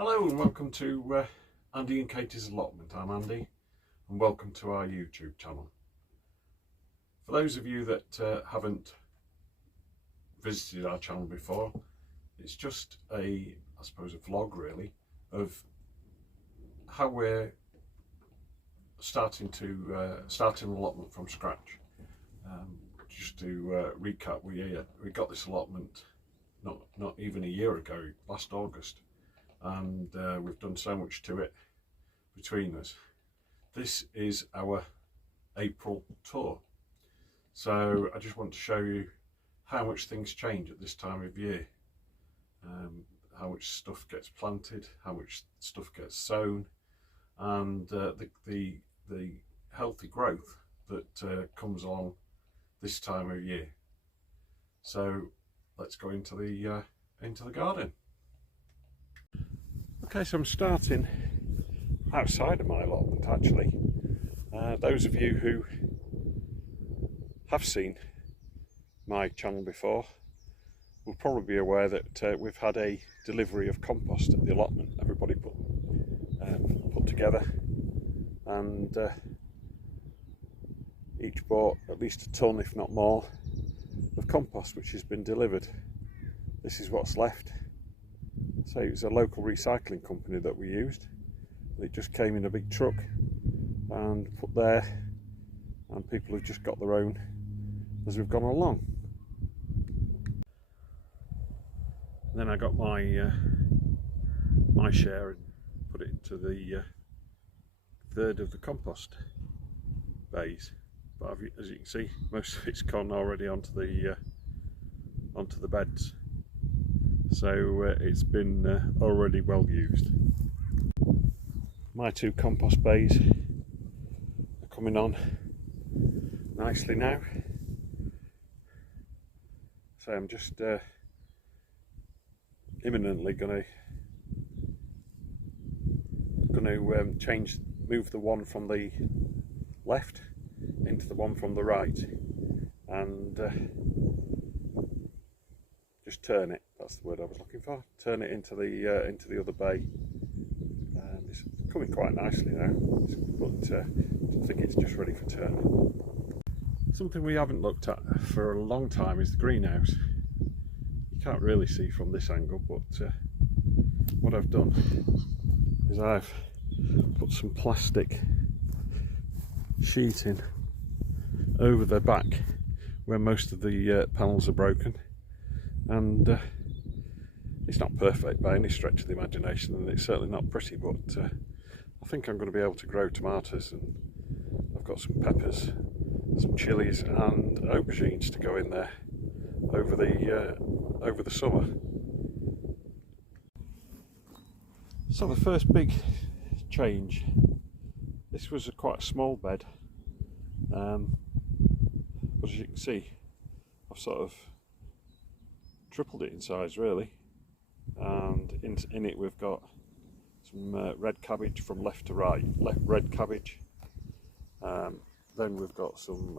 Hello and welcome to Andy and Katie's Allotment. I'm Andy and welcome to our YouTube channel. For those of you that haven't visited our channel before, it's just I suppose a vlog really of how we're starting an allotment from scratch. Just to recap, we got this allotment not even a year ago, last August. And we've done so much to it between us. This is our April tour, so I just want to show you how much things change at this time of year, how much stuff gets planted, how much stuff gets sown, and the healthy growth that comes along this time of year. So let's go into the garden. Okay, so I'm starting outside of my allotment actually. Those of you who have seen my channel before will probably be aware that we've had a delivery of compost at the allotment. Everybody put together, and each bought at least a ton, if not more, of compost which has been delivered. This is what's left. So it was a local recycling company that we used. It just came in a big truck and put there, and people have just got their own as we've gone along. And then I got my my share and put it into the third of the compost bays. But as you can see, most of it's gone already onto the beds. So it's been already well used. My two compost bays are coming on nicely now. So I'm just imminently going to move the one from the left into the one from the right, and just turn it. That's the word I was looking for. Turn it into the other bay. It's coming quite nicely now, but I think it's just ready for turning. Something we haven't looked at for a long time is the greenhouse. You can't really see from this angle, but what I've done is I've put some plastic sheeting over the back where most of the panels are broken, and it's not perfect by any stretch of the imagination, and it's certainly not pretty, but I think I'm going to be able to grow tomatoes, and I've got some peppers, some chilies and aubergines to go in there over the summer. So the first big change, this was quite a small bed, but as you can see I've sort of tripled it in size really, and in it we've got some red cabbage from left to right, red cabbage, then we've got some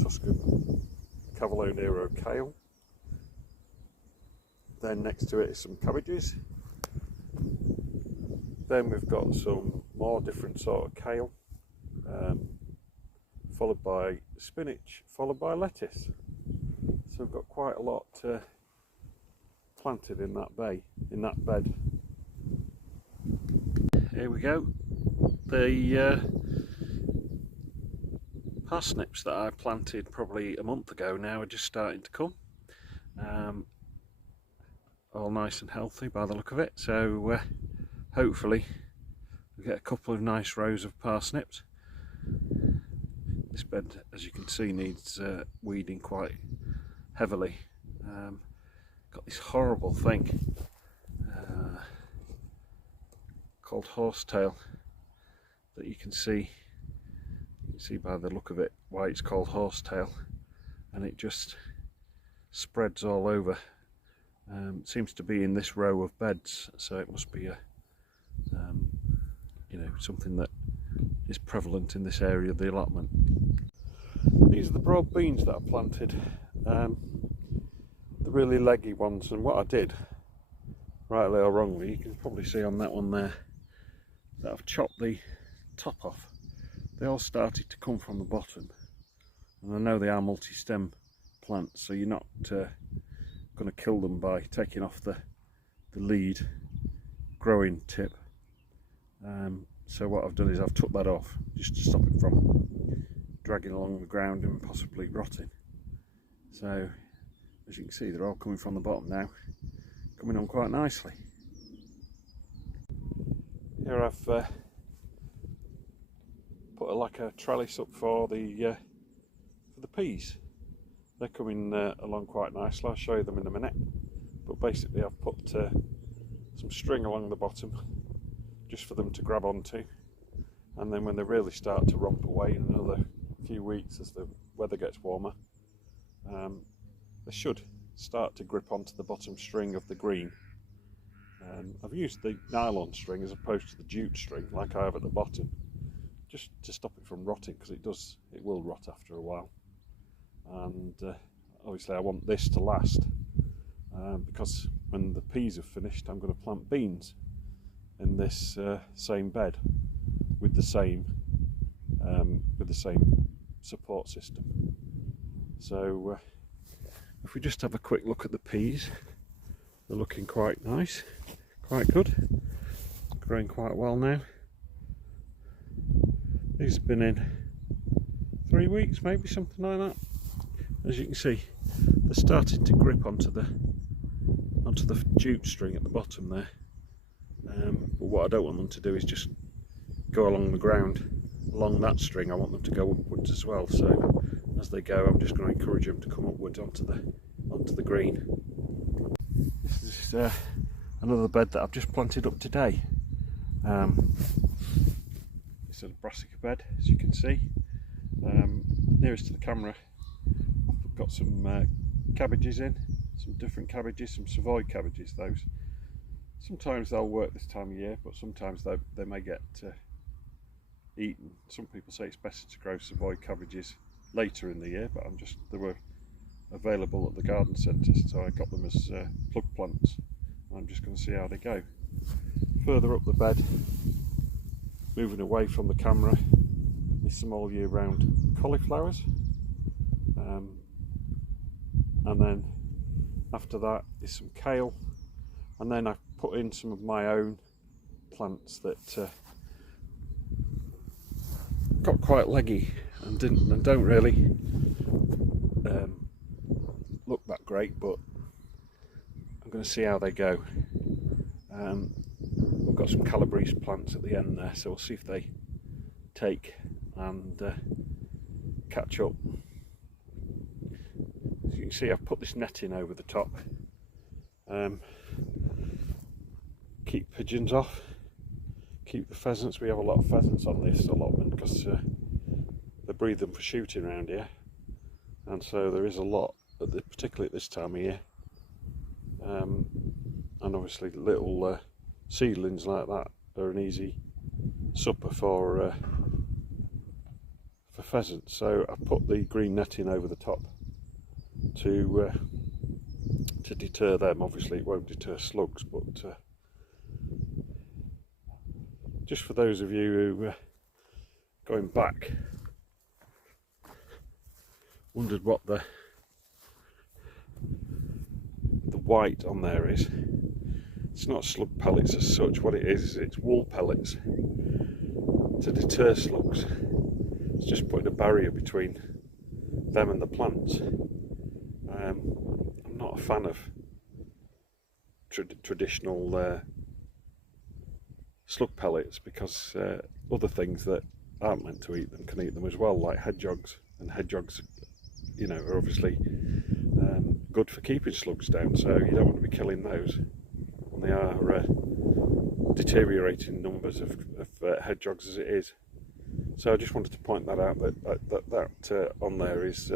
Tuscan Cavolo Nero kale, then next to it is some cabbages, then we've got some more different sort of kale, followed by spinach, followed by lettuce. So we've got quite a lot planted in that bed. Here we go. The parsnips that I planted probably a month ago now are just starting to come. All nice and healthy by the look of it. So hopefully we'll get a couple of nice rows of parsnips. This bed, as you can see, needs weeding quite heavily. Got this horrible thing called horsetail that you can see by the look of it why it's called horsetail, and it just spreads all over. It seems to be in this row of beds, so it must be a something that is prevalent in this area of the allotment. These are the broad beans that I planted, the really leggy ones, and what I did rightly or wrongly, you can probably see on that one there that I've chopped the top off. They all started to come from the bottom, and I know they are multi-stem plants, so you're not going to kill them by taking off the lead growing tip. So what I've done is I've took that off just to stop it from dragging along the ground and possibly rotting. So as you can see, they're all coming from the bottom now, coming on quite nicely. Here I've put like a trellis up for the peas. They're coming along quite nicely. I'll show you them in a minute. But basically I've put some string along the bottom just for them to grab onto, and then when they really start to romp away in another few weeks as the weather gets warmer, they should start to grip onto the bottom string of the green. I've used the nylon string as opposed to the jute string like I have at the bottom, just to stop it from rotting, because it will rot after a while. And obviously I want this to last, because when the peas are finished I'm going to plant beans in this same bed with the same support system. So if we just have a quick look at the peas, they're looking quite nice, quite good, growing quite well now. These have been in 3 weeks, maybe something like that. As you can see, they're starting to grip onto the jute string at the bottom there. But what I don't want them to do is just go along the ground along that string. I want them to go upwards as well. So as they go, I'm just going to encourage them to come upwards onto the green. This is another bed that I've just planted up today. It's a brassica bed, as you can see. Nearest to the camera, I've got some cabbages in, some different cabbages, some Savoy cabbages. Those sometimes they'll work this time of year, but sometimes they may get eaten. Some people say it's better to grow Savoy cabbages later in the year, but they were available at the garden centre, so I got them as plug plants. I'm just going to see how they go. Further up the bed, moving away from the camera, is some all year round cauliflowers, and then after that is some kale, and then I've put in some of my own plants that got quite leggy and don't really look that great, but I'm going to see how they go. We've got some Calabrese plants at the end there, so we'll see if they take and catch up. As you can see, I've put this netting over the top, keep pigeons off, keep the pheasants. We have a lot of pheasants on this allotment because they breed them for shooting around here, and so there is a lot, particularly at this time of year. And obviously little seedlings like that are an easy supper for pheasants. So I put the green netting over the top to deter them. Obviously it won't deter slugs, but just for those of you who going back wondered what the white on there is. It's not slug pellets as such. What it is it's wool pellets to deter slugs. It's just putting a barrier between them and the plants. I'm not a fan of traditional slug pellets, because other things that aren't meant to eat them can eat them as well, like hedgehogs, and hedgehogs, you know, are obviously good for keeping slugs down, so you don't want to be killing those. And they are deteriorating numbers of hedgehogs as it is. So I just wanted to point that out, that on there is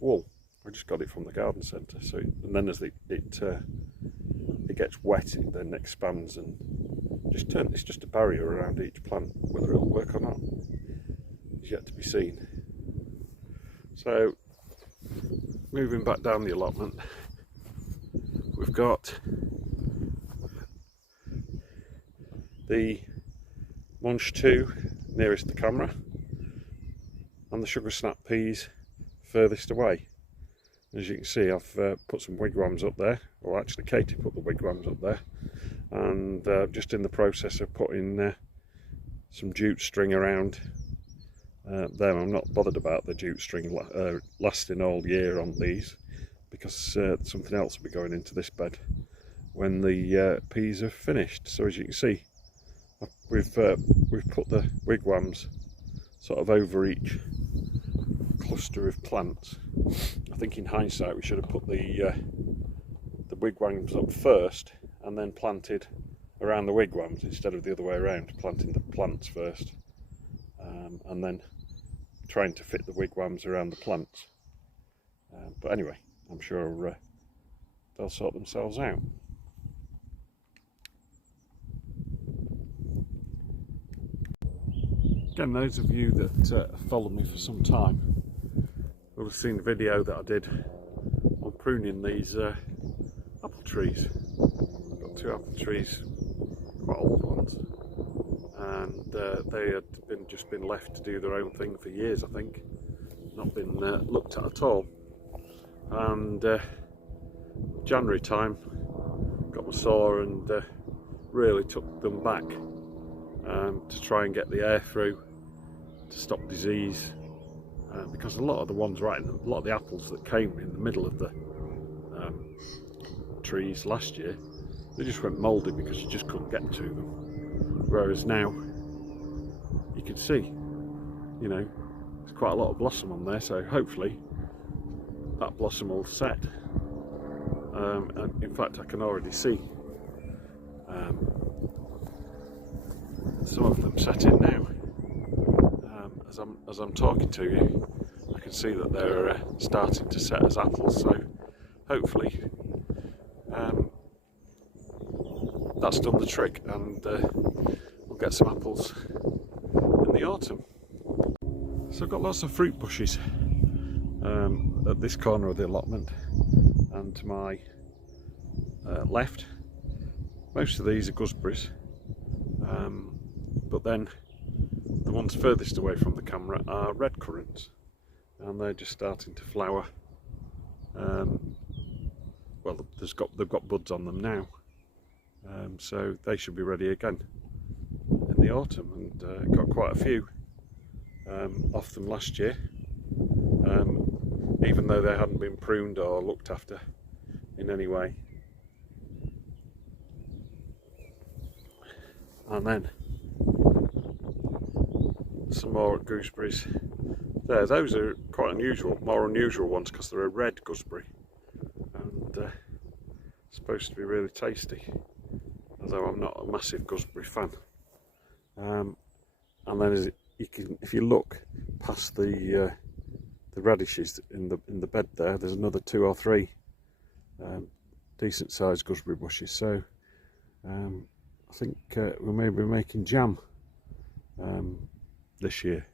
wool. I just got it from the garden centre. So and then as it gets wet, it then expands and it's just a barrier around each plant. Whether it'll work or not is yet to be seen. So moving back down the allotment, we've got the Munch 2 nearest the camera, and the sugar snap peas furthest away. As you can see, I've put some wigwams up there, or actually Katie put the wigwams up there, and just in the process of putting some jute string around them. I'm not bothered about the jute string lasting all year on these, because something else will be going into this bed when the peas are finished. So as you can see, we've put the wigwams sort of over each cluster of plants. I think in hindsight we should have put the wigwams up first and then planted around the wigwams, instead of the other way around, planting the plants first and then trying to fit the wigwams around the plants. But anyway, I'm sure they'll sort themselves out. Again, those of you that have followed me for some time will have seen the video that I did on pruning these apple trees. I've got 2 apple trees, quite old ones, and they had just been left to do their own thing for years, I think, not been looked at all. And January time, got my saw and really took them back to try and get the air through, to stop disease, because a lot of the ones a lot of the apples that came in the middle of the trees last year, they just went mouldy because you just couldn't get to them. Whereas now you can see, you know, there's quite a lot of blossom on there, so hopefully that blossom will set. And in fact, I can already see some of them setting now. As I'm talking to you, I can see that they're starting to set as apples. So hopefully that's done the trick, and we'll get some apples in the autumn. So I've got lots of fruit bushes at this corner of the allotment, and to my left, most of these are gooseberries, but then the ones furthest away from the camera are red currants, and they're just starting to flower. Well, they've got buds on them now, so they should be ready again in the autumn, and got quite a few off them last year, even though they hadn't been pruned or looked after in any way. And then some more gooseberries there. Those are quite unusual, more unusual ones, because they're a red gooseberry, and supposed to be really tasty, although I'm not a massive gooseberry fan. And then if you look past the radishes in the bed there, there's another 2 or 3 decent sized gooseberry bushes. So I think we may be making jam this year.